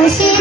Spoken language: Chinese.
美味。